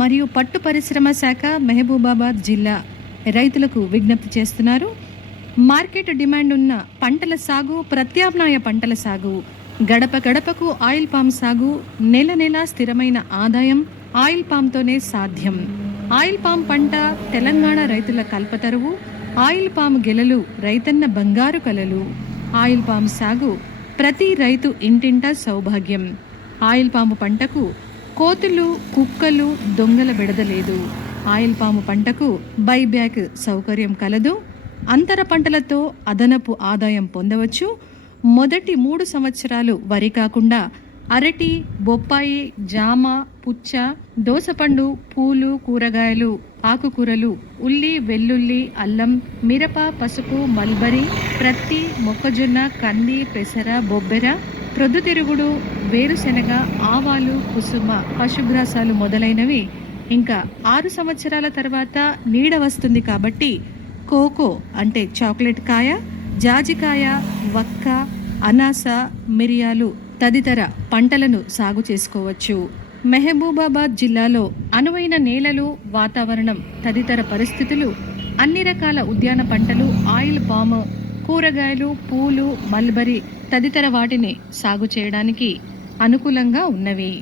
మరియు పట్టు పరిశ్రమ శాఖ మహబూబాబాద్ జిల్లా రైతులకు విజ్ఞప్తి చేస్తున్నారు. మార్కెట్ డిమాండ్ ఉన్న పంటల సాగు, ప్రత్యామ్నాయ పంటల సాగు, గడప గడపకు ఆయిల్ పామ్ సాగు, నెల నెలా స్థిరమైన ఆదాయం ఆయిల్ పామ్తోనే సాధ్యం. ఆయిల్ పామ్ పంట తెలంగాణ రైతుల కల్పతరువు. ఆయిల్ పామ్ గెలలు రైతన్న బంగారు కలలు. ఆయిల్ పామ్ సాగు ప్రతి రైతు ఇంటింటా సౌభాగ్యం. ఆయిల్ పాము పంటకు కోతులు, కుక్కలు, దొంగల బెడదలేదు. ఆయిల్ పాము పంటకు బైబ్యాక్ సౌకర్యం కలదు. అంతర పంటలతో అదనపు ఆదాయం పొందవచ్చు. మొదటి 3 సంవత్సరాలు వరి కాకుండా అరటి, బొప్పాయి, జామ, పుచ్చ, దోసపండు, పూలు, కూరగాయలు, ఆకుకూరలు, ఉల్లి, వెల్లుల్లి, అల్లం, మిరప, పసుపు, మల్బరీ, ప్రత్తి, మొక్కజొన్న, కంది, పెసర, బొబ్బెర, ప్రొద్దుతిరుగుడు, వేరుశెనగ, ఆవాలు, కుసుమ, పశుగ్రాసాలు మొదలైనవి. ఇంకా 6 సంవత్సరాల తర్వాత నీడ వస్తుంది కాబట్టి కోకో అంటే చాక్లెట్ కాయ, జాజికాయ, వక్క, అనాస, మిరియాలు తదితర పంటలను సాగు చేసుకోవచ్చు. మహబూబాబాద్ జిల్లాలో అనువైన నేలలు, వాతావరణం తదితర పరిస్థితులు అన్ని రకాల ఉద్యాన పంటలు, ఆయిల్ పాము, కూరగాయలు, పూలు, మల్బరీ తదితర వాటిని సాగు చేయడానికి అనుకూలంగా ఉన్నవి.